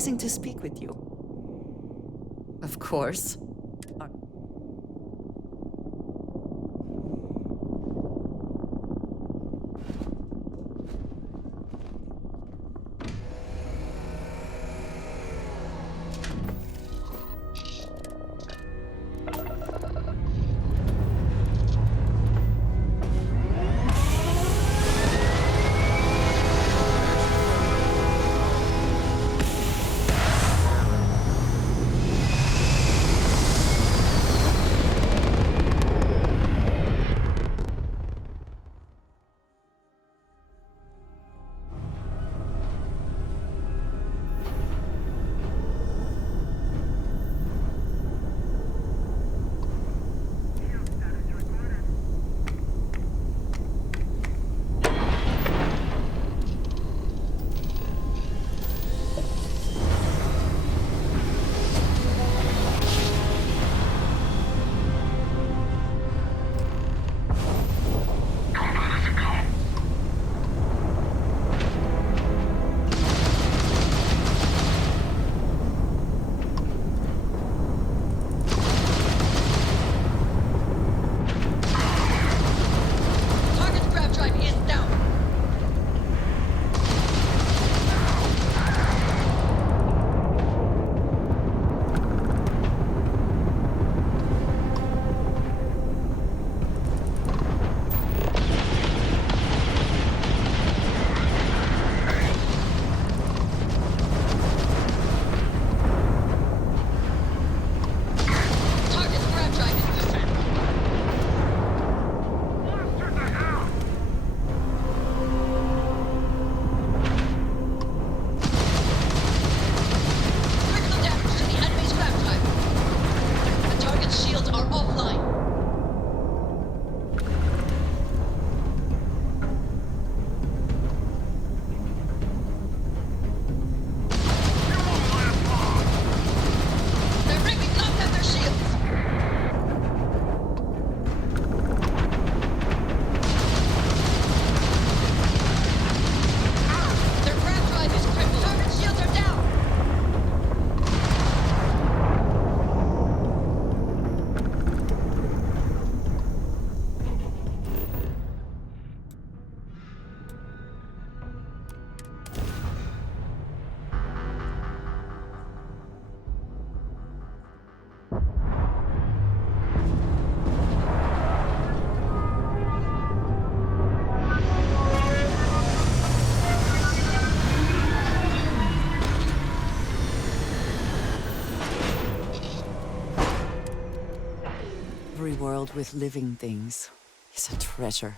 amazing to speak with you. Of course. Every world with living things is a treasure.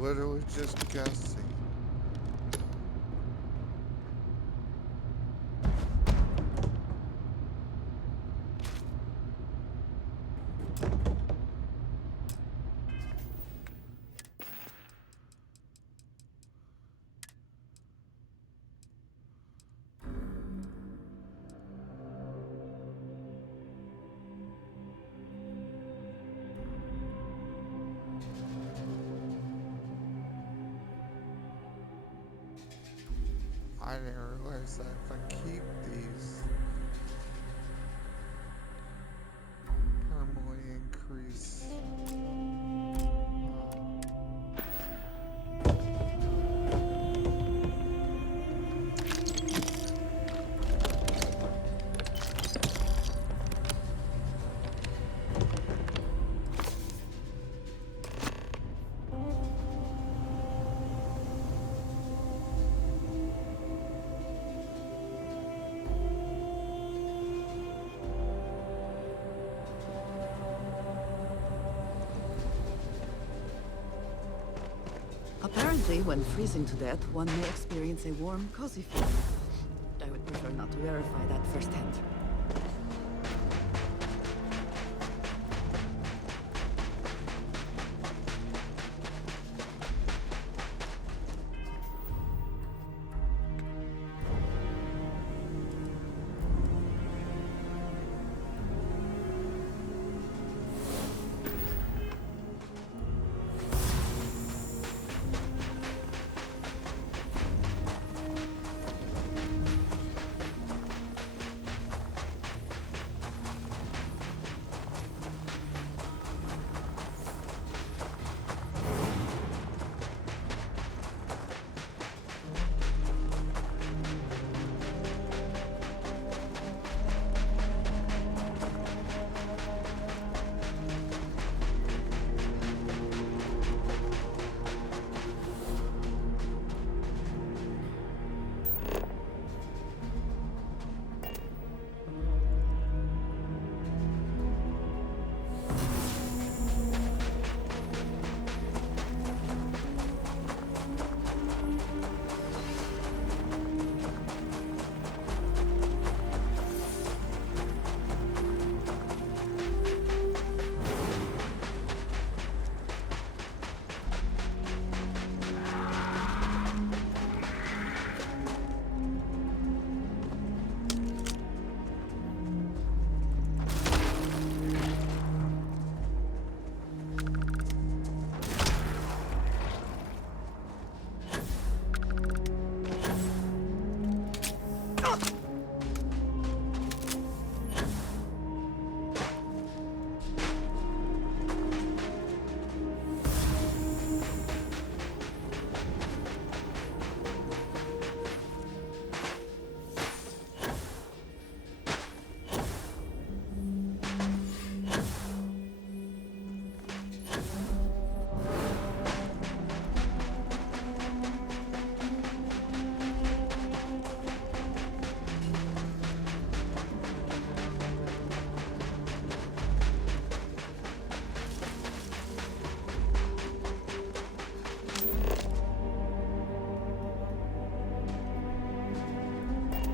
literally just guessing. I didn't realize that if I keep these, permanently increase. Apparently, when freezing to death, one may experience a warm, cozy feeling. I would prefer not to verify that firsthand.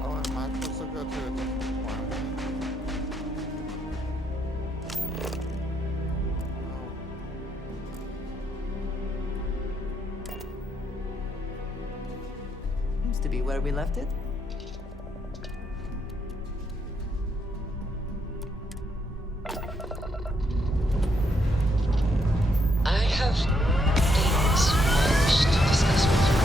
Oh, am I supposed to go to a different planet? Seems to be where we left it. I have things I wish to discuss with you.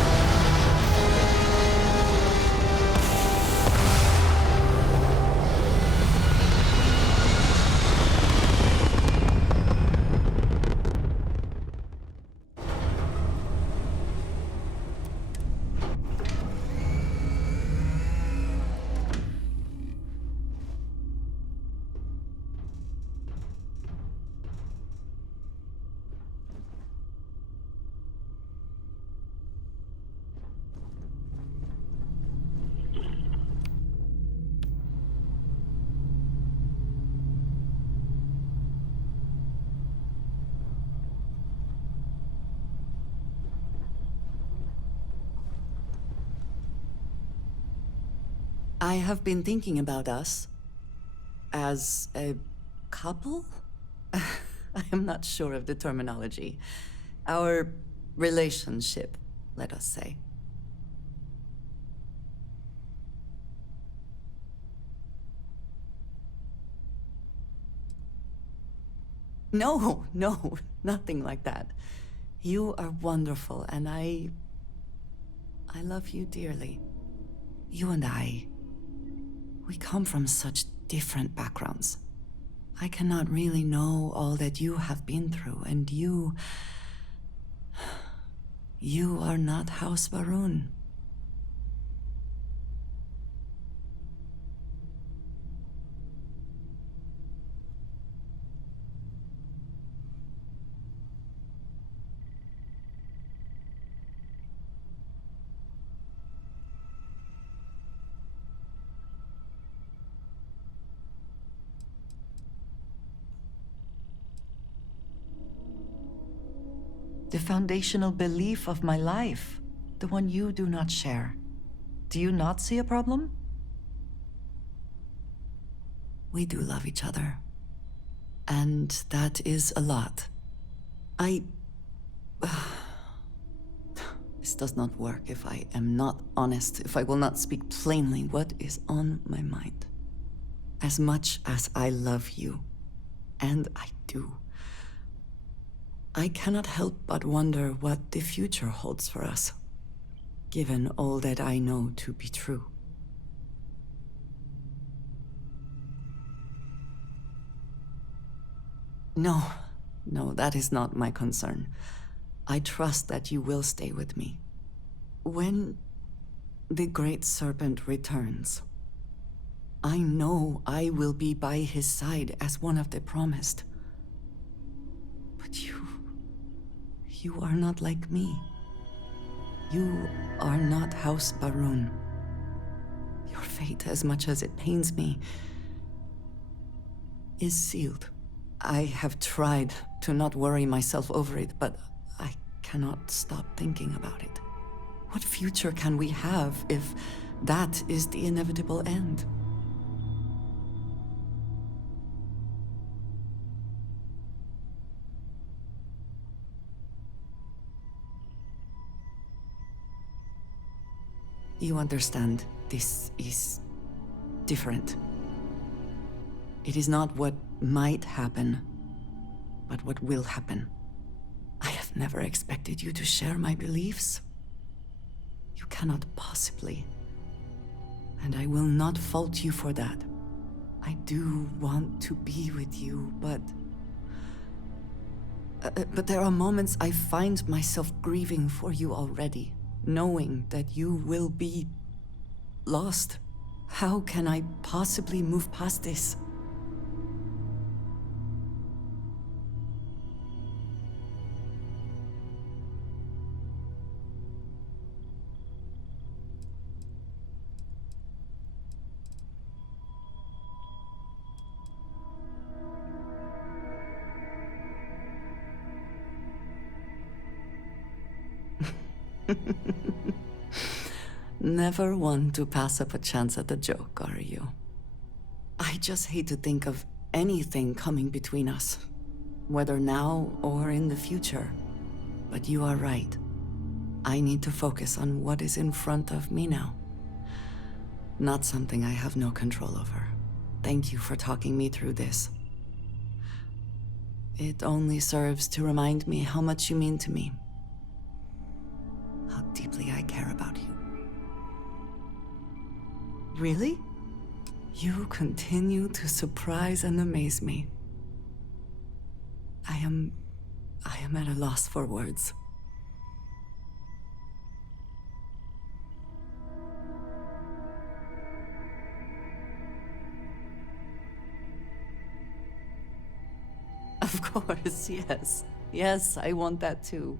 I have been thinking about us as a couple? I am not sure of the terminology. Our relationship, let us say. No, no, nothing like that. You are wonderful, and I love you dearly. You and I, we come from such different backgrounds. I cannot really know all that you have been through, and you are not House Baroon. The foundational belief of my life, the one you do not share. Do you not see a problem? We do love each other. And that is a lot. This does not work if I am not honest, if I will not speak plainly what is on my mind. As much as I love you, and I do, I cannot help but wonder what the future holds for us, given all that I know to be true. No, that is not my concern. I trust that you will stay with me. When the Great Serpent returns, I know I will be by his side as one of the promised. But you are not like me. You are not House Baroon. Your fate, as much as it pains me, is sealed. I have tried to not worry myself over it, but I cannot stop thinking about it. What future can we have if that is the inevitable end? You understand, this is different. It is not what might happen, but what will happen. I have never expected you to share my beliefs. You cannot possibly. And I will not fault you for that. I do want to be with you, but there are moments I find myself grieving for you already, knowing that you will be lost. How can I possibly move past this? Never one to pass up a chance at a joke, are you? I just hate to think of anything coming between us, whether now or in the future. But you are right. I need to focus on what is in front of me now. Not something I have no control over. Thank you for talking me through this. It only serves to remind me how much you mean to me. How deeply I care about you. Really? You continue to surprise and amaze me. I am at a loss for words. Of course, yes. Yes, I want that too.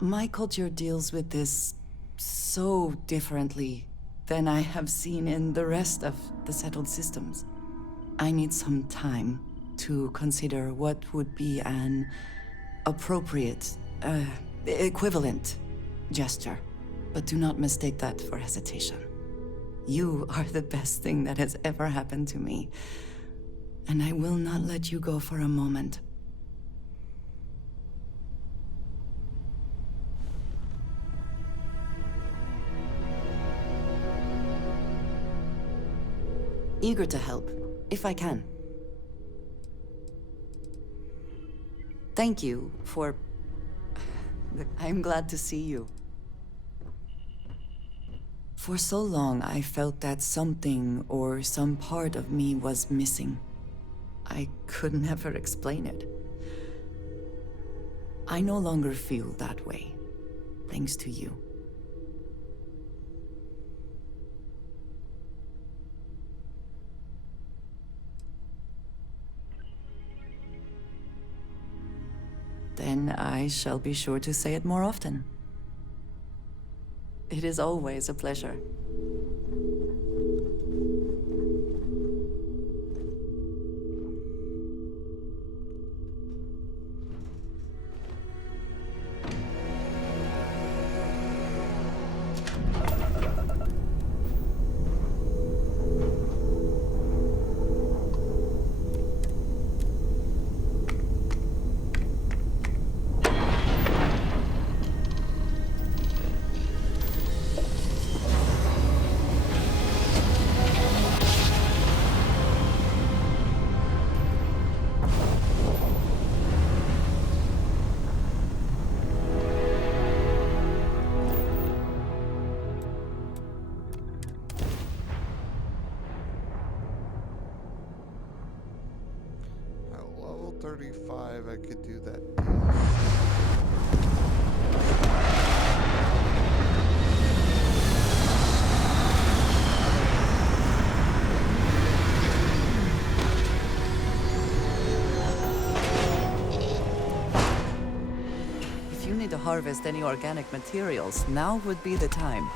My culture deals with this so differently than I have seen in the rest of the settled systems. I need some time to consider what would be an appropriate, equivalent gesture. But do not mistake that for hesitation. You are the best thing that has ever happened to me. And I will not let you go for a moment. Eager to help, if I can. Thank you for... I'm glad to see you. For so long, I felt that something or some part of me was missing. I could never explain it. I no longer feel that way, thanks to you. Then I shall be sure to say it more often. It is always a pleasure. At level 35, I could do that deal. If you need to harvest any organic materials, now would be the time.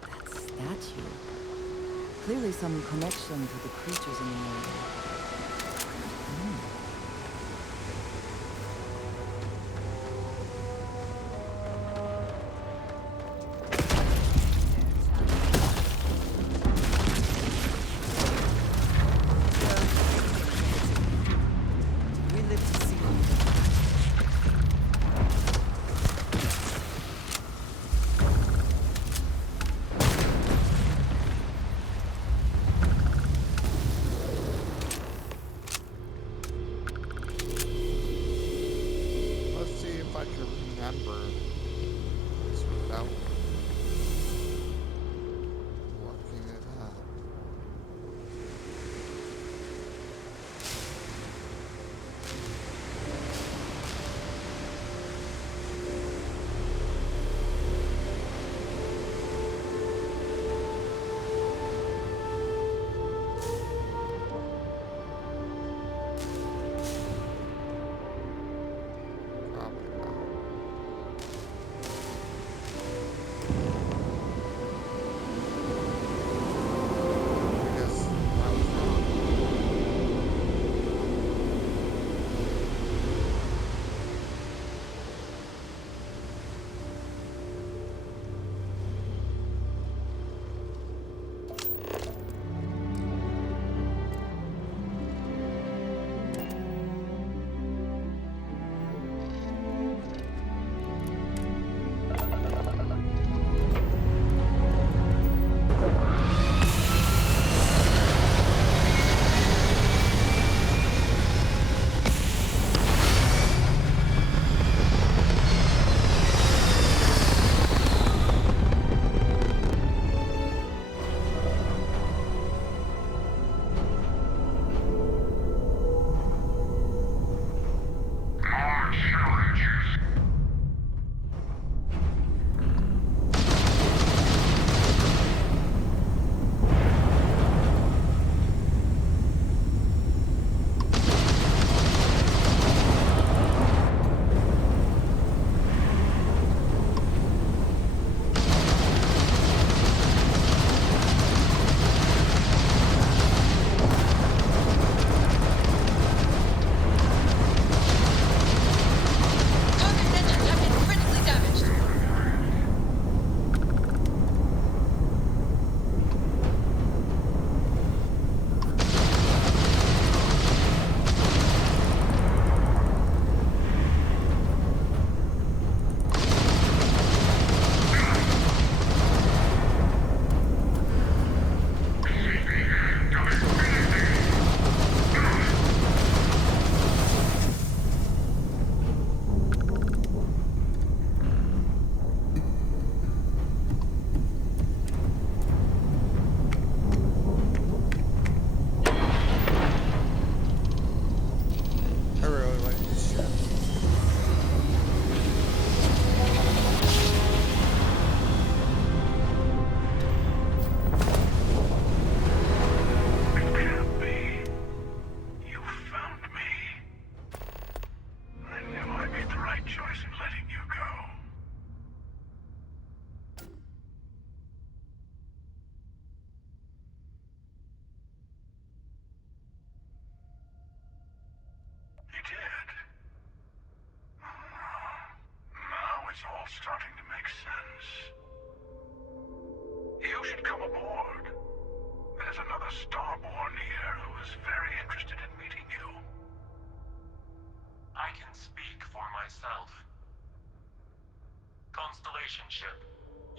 That statue. Clearly some connection to the creatures in the area. We live to see.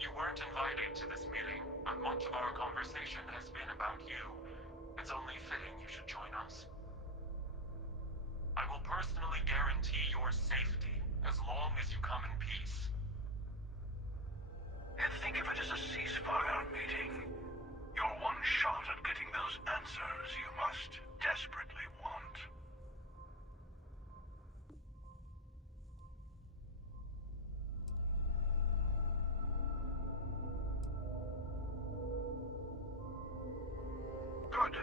You weren't invited to this meeting, and much of our conversation has been about you. It's only fitting you should join us. I will personally guarantee your safety as long as you come in peace. And think of it as a ceasefire meeting. You're one shot at getting those answers you must desperately want. Good.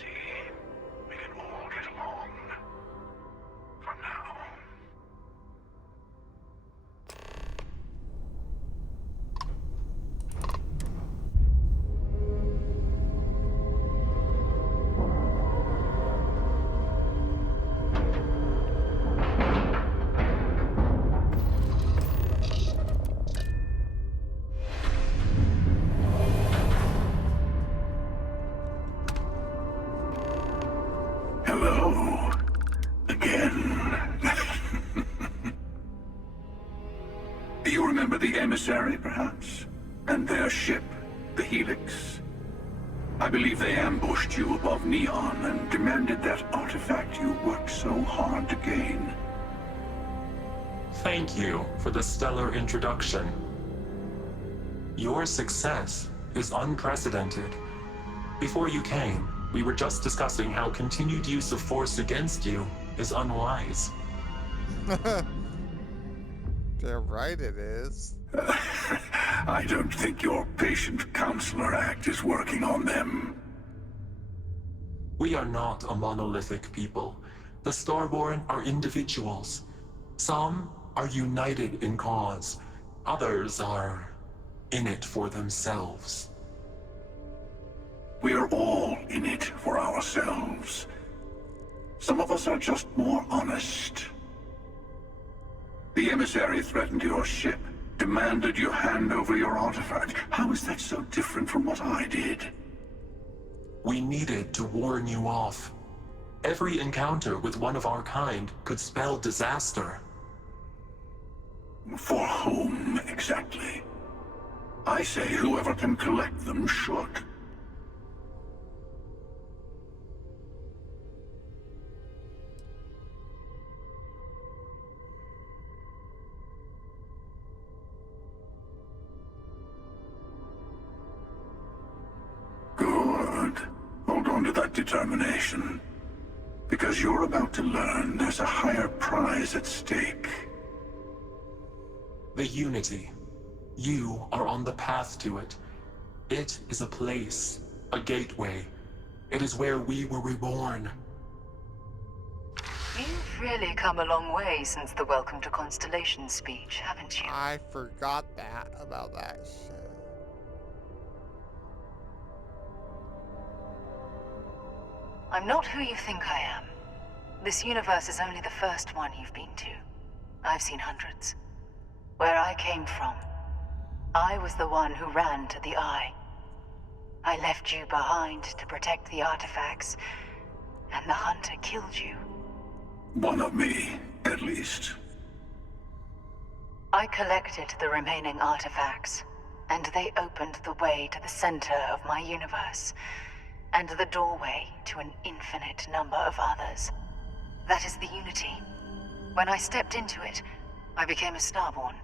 See, we can all get along. For now. Hello. Again. You remember the emissary, perhaps? And their ship, the Helix? I believe they ambushed you above Neon and demanded that artifact you worked so hard to gain. Thank you for the stellar introduction. Your success is unprecedented. Before you came, we were just discussing how continued use of force against you is unwise. They're right, it is. I don't think your patient counselor act is working on them. We are not a monolithic people. The Starborn are individuals. Some are united in cause. Others are in it for themselves. We're all in it for ourselves. Some of us are just more honest. The emissary threatened your ship, demanded you hand over your artifact. How is that so different from what I did? We needed to warn you off. Every encounter with one of our kind could spell disaster. For whom, exactly? I say whoever can collect them should. Good. Hold on to that determination. Because you're about to learn there's a higher prize at stake. The Unity. You are on the path to it. It is a place, a gateway. It is where we were reborn. You've really come a long way since the Welcome to Constellation speech, haven't you? I forgot that about that shit. I'm not who you think I am. This universe is only the first one you've been to. I've seen hundreds. Where I came from, I was the one who ran to the Eye. I left you behind to protect the artifacts, and the Hunter killed you. One of me, at least. I collected the remaining artifacts, and they opened the way to the center of my universe, and the doorway to an infinite number of others. That is the Unity. When I stepped into it, I became a Starborn.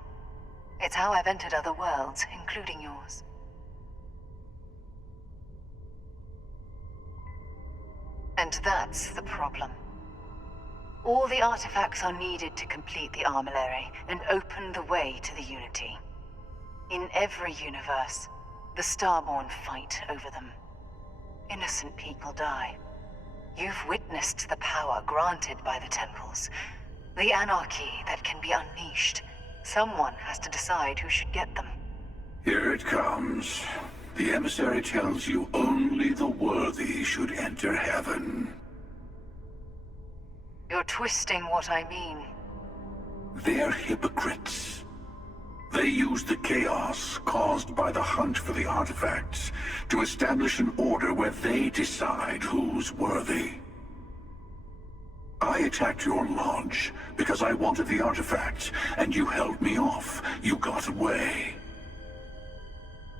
It's how I've entered other worlds, including yours. And that's the problem. All the artifacts are needed to complete the armillary and open the way to the Unity. In every universe, the Starborn fight over them. Innocent people die. You've witnessed the power granted by the temples, the anarchy that can be unleashed. Someone has to decide who should get them. Here it comes. The emissary tells you only the worthy should enter heaven. You're twisting what I mean. They're hypocrites. They use the chaos caused by the hunt for the artifacts to establish an order where they decide who's worthy. I attacked your lodge because I wanted the artifact, and you held me off. You got away.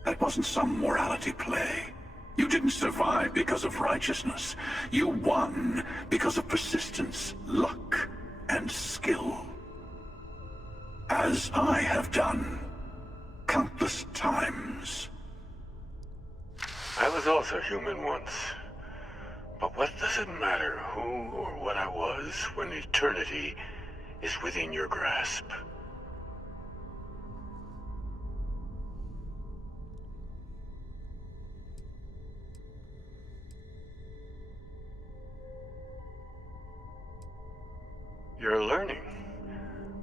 That wasn't some morality play. You didn't survive because of righteousness. You won because of persistence, luck, and skill. As I have done countless times. I was also human once. But what does it matter who or what I was when eternity is within your grasp? You're learning.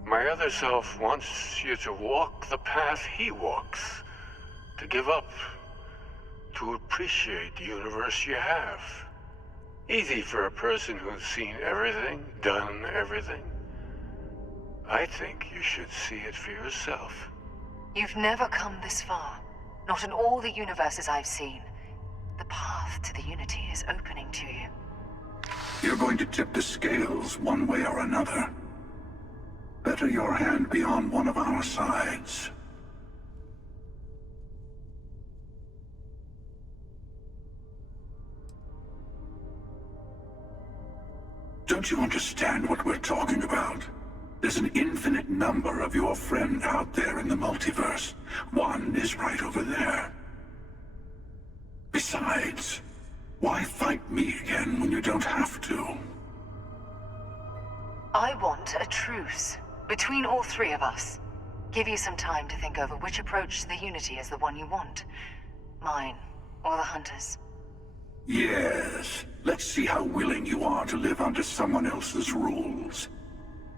My other self wants you to walk the path he walks. To give up. To appreciate the universe you have. Easy for a person who's seen everything, done everything. I think you should see it for yourself. You've never come this far. Not in all the universes I've seen. The path to the Unity is opening to you. You're going to tip the scales one way or another. Better your hand be on one of our sides. Don't you understand what we're talking about? There's an infinite number of your friend out there in the multiverse. One is right over there. Besides, why fight me again when you don't have to? I want a truce between all three of us. Give you some time to think over which approach to the Unity is the one you want. Mine, or the Hunters. Yes, let's see how willing you are to live under someone else's rules.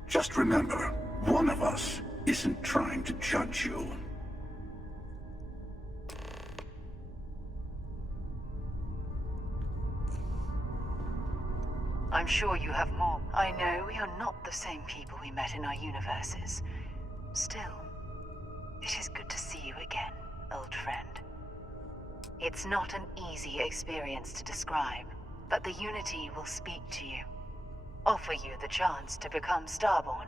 Just remember, one of us isn't trying to judge you. I'm sure you have more. I know we are not the same people we met in our universes. Still, it is good to see you again, old friend. It's not an easy experience to describe, but the Unity will speak to you. Offer you the chance to become Starborn.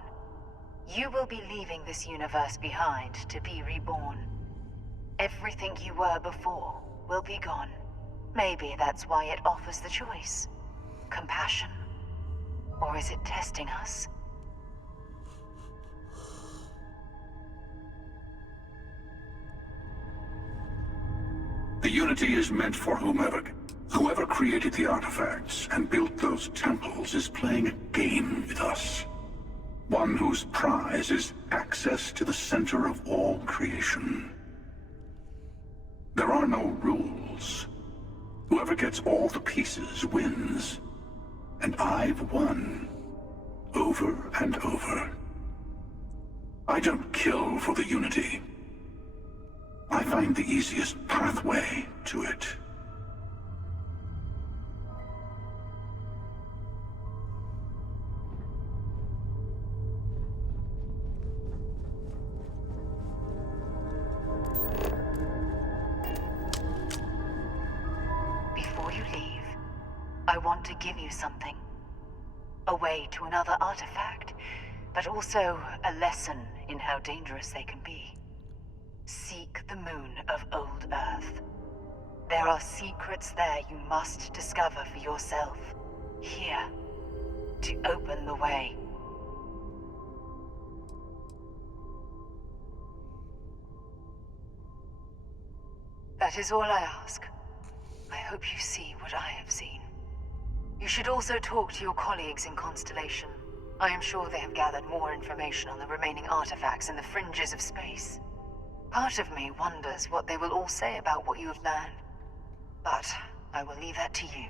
You will be leaving this universe behind to be reborn. Everything you were before will be gone. Maybe that's why it offers the choice. Compassion? Or is it testing us? The Unity is meant for whomever. Whoever created the artifacts and built those temples is playing a game with us. One whose prize is access to the center of all creation. There are no rules. Whoever gets all the pieces wins. And I've won. Over and over. I don't kill for the Unity. I find the easiest pathway to it. Before you leave, I want to give you something. A way to another artifact, but also a lesson in how dangerous they can be. Seek the moon of Old Earth. There are secrets there you must discover for yourself. Here, to open the way. That is all I ask. I hope you see what I have seen. You should also talk to your colleagues in Constellation. I am sure they have gathered more information on the remaining artifacts in the fringes of space. Part of me wonders what they will all say about what you have learned. But I will leave that to you.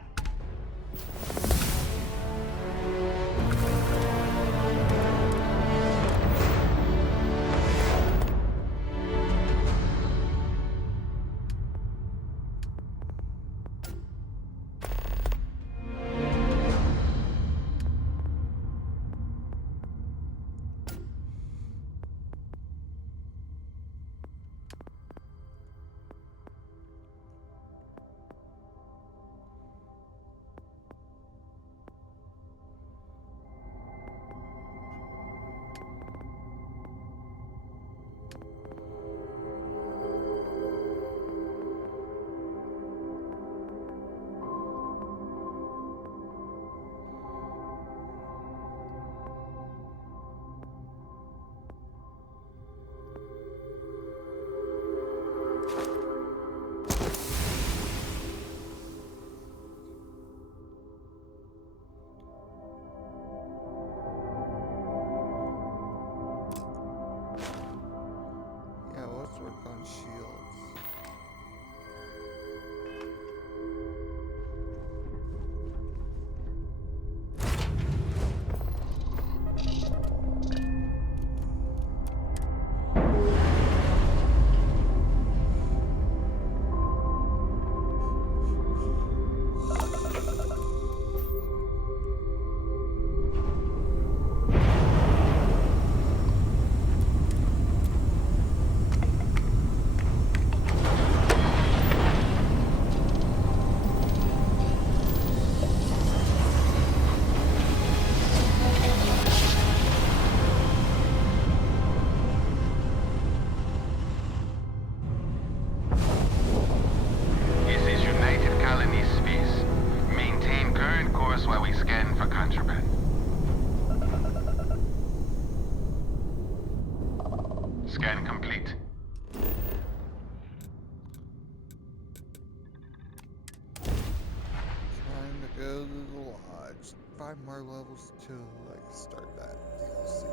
Lodge. 5 more levels till I can start that DLC.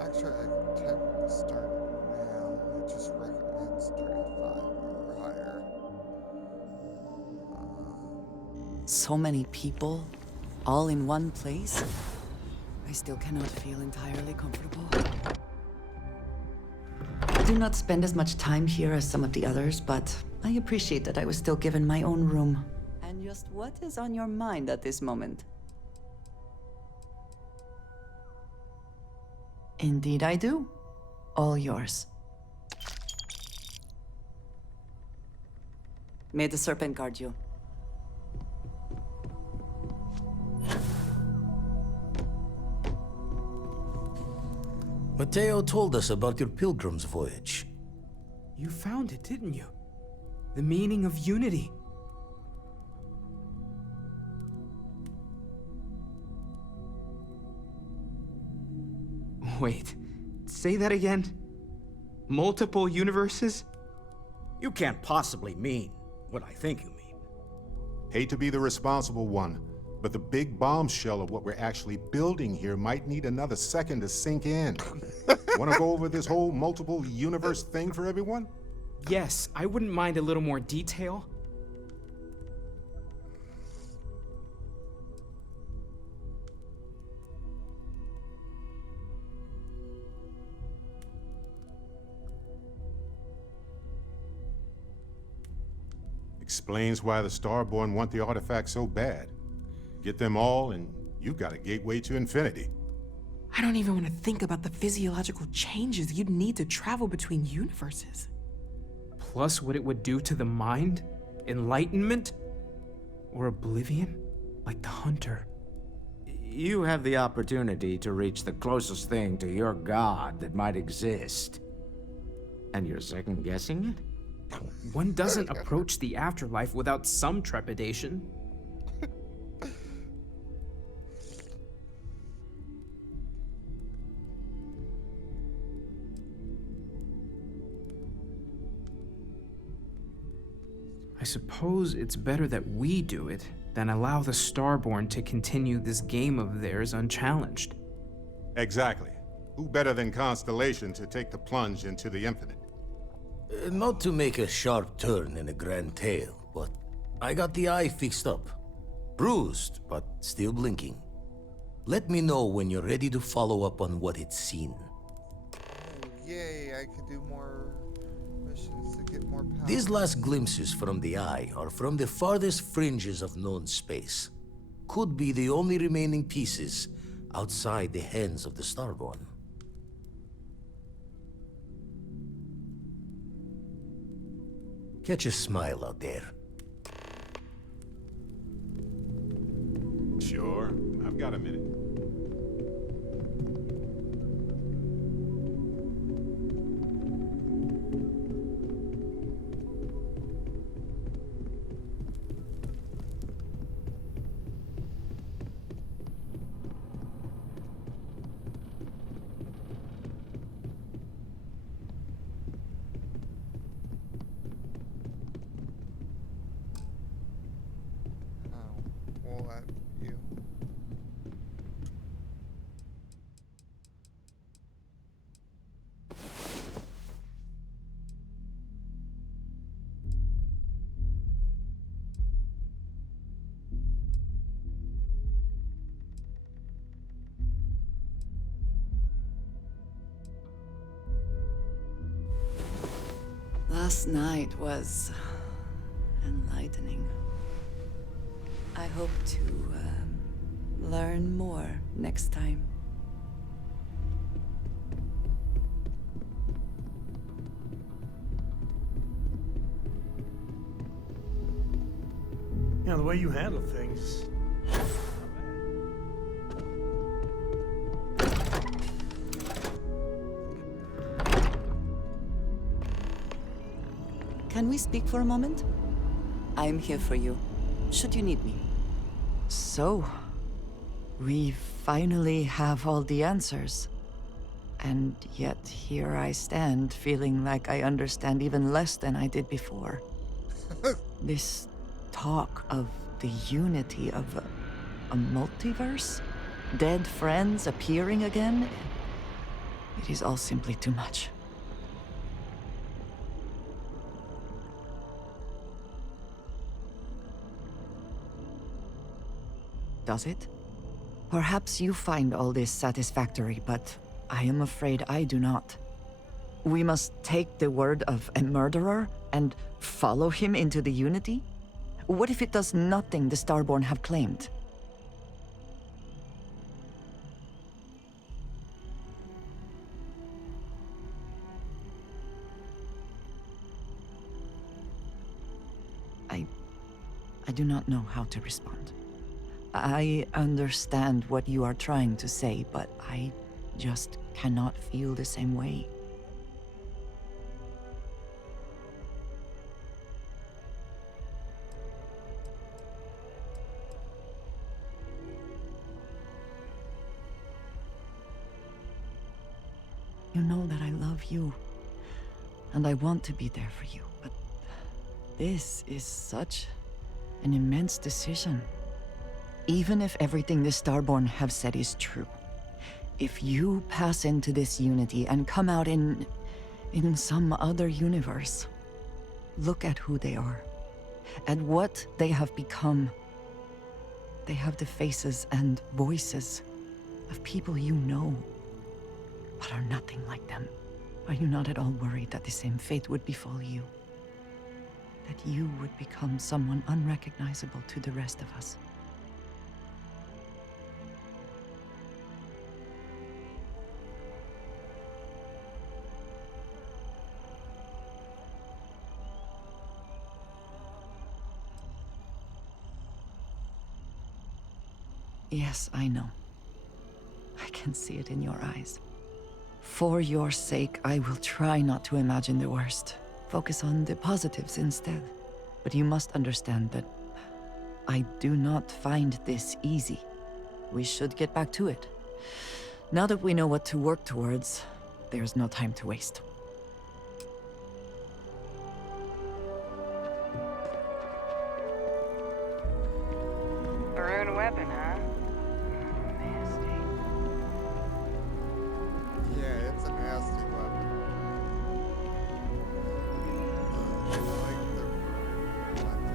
Actually, I can technically start it now. It just recommends 35 or higher. So many people, all in one place. I still cannot feel entirely comfortable. I do not spend as much time here as some of the others, but I appreciate that I was still given my own room. And just what is on your mind at this moment? Indeed I do. All yours. May the serpent guard you. Mateo told us about your pilgrim's voyage. You found it, didn't you? The meaning of unity. Wait, say that again? Multiple universes? You can't possibly mean what I think you mean. Hate to be the responsible one, but the big bombshell of what we're actually building here might need another second to sink in. Want to go over this whole multiple universe thing for everyone? Yes, I wouldn't mind a little more detail. Explains why the Starborn want the artifact so bad. Get them all, and you've got a gateway to infinity. I don't even want to think about the physiological changes you'd need to travel between universes. Plus what it would do to the mind, enlightenment, or oblivion, like the Hunter. You have the opportunity to reach the closest thing to your god that might exist. And you're second-guessing it? One doesn't approach the afterlife without some trepidation. I suppose it's better that we do it than allow the Starborn to continue this game of theirs unchallenged. Exactly. Who better than Constellation to take the plunge into the infinite? Not to make a sharp turn in a grand tale, but I got the eye fixed up. Bruised, but still blinking. Let me know when you're ready to follow up on what it's seen. Oh, yay, I can do more missions to get more power. These last glimpses from the eye are from the farthest fringes of known space. Could be the only remaining pieces outside the hands of the Starborn. Catch a smile out there. Sure, I've got a minute. We'll let you. Last night was enlightening. I hope to learn more next time. Yeah, the way you handle things. Can we speak for a moment? I'm here for you, should you need me. So, we finally have all the answers. And yet here I stand, feeling like I understand even less than I did before. This talk of the unity of a multiverse? Dead friends appearing again? It is all simply too much. Does it? Perhaps you find all this satisfactory, but I am afraid I do not. We must take the word of a murderer and follow him into the Unity? What if it does nothing the Starborn have claimed? I do not know how to respond. I understand what you are trying to say, but I just cannot feel the same way. You know that I love you, and I want to be there for you, but this is such an immense decision. Even if everything the Starborn have said is true, if you pass into this Unity and come out in some other universe, look at who they are, and what they have become. They have the faces and voices of people you know, but are nothing like them. Are you not at all worried that the same fate would befall you? That you would become someone unrecognizable to the rest of us? Yes, I know. I can see it in your eyes. For your sake, I will try not to imagine the worst. Focus on the positives instead. But you must understand that I do not find this easy. We should get back to it. Now that we know what to work towards, there's no time to waste. Rune weapon, huh? Nasty. Yeah, it's a nasty weapon. I like the weapon.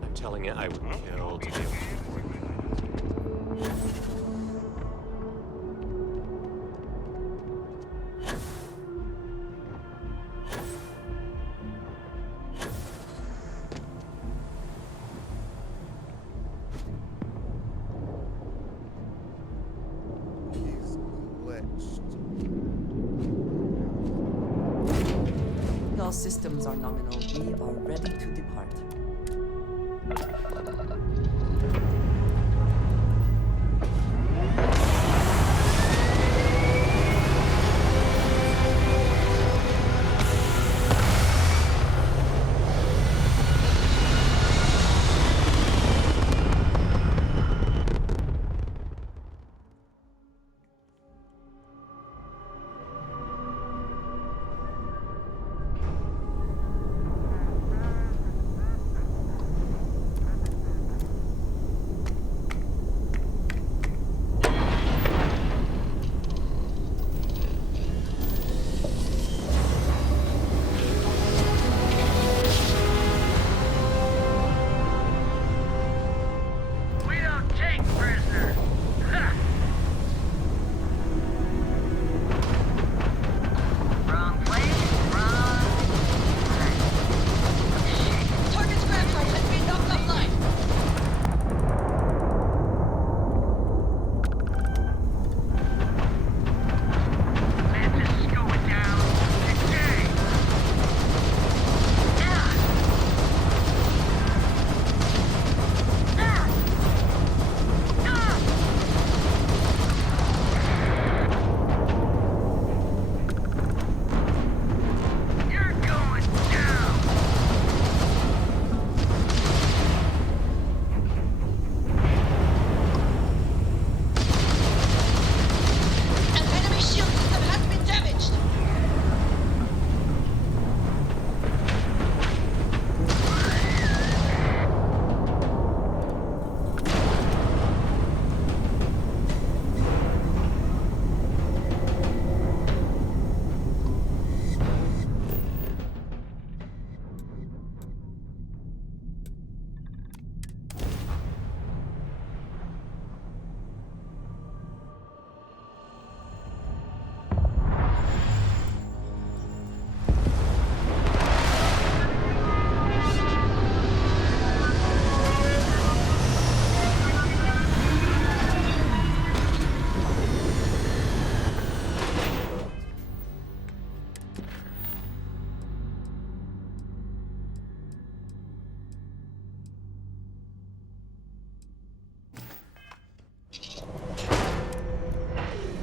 I'm telling you, I wouldn't get old to be able He's glitched. All systems are nominal. We are ready to depart.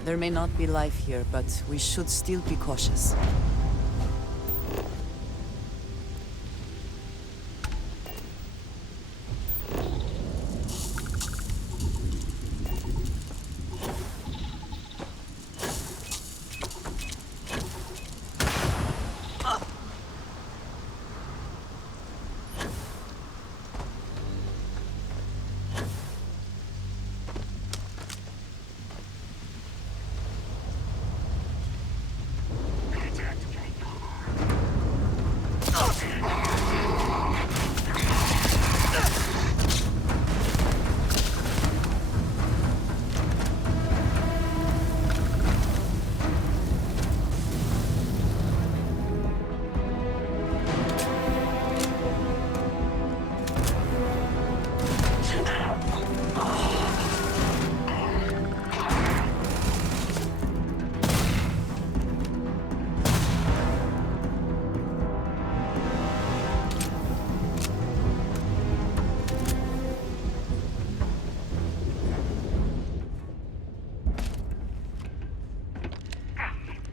There may not be life here, but we should still be cautious.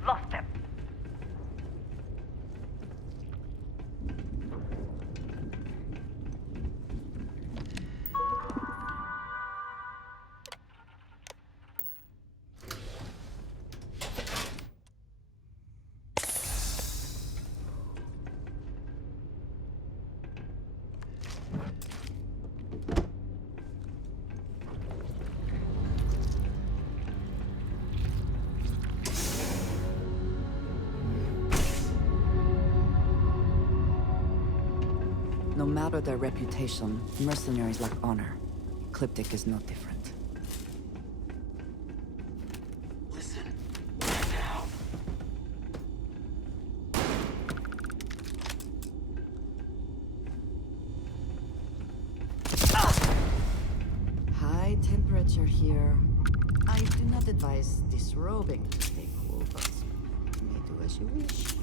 Lost him. No matter their reputation, mercenaries lack honor. Ecliptic is no different. Listen. Now. High temperature here. I do not advise disrobing to stay cool, but you may do as you wish.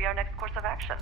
be our next course of action.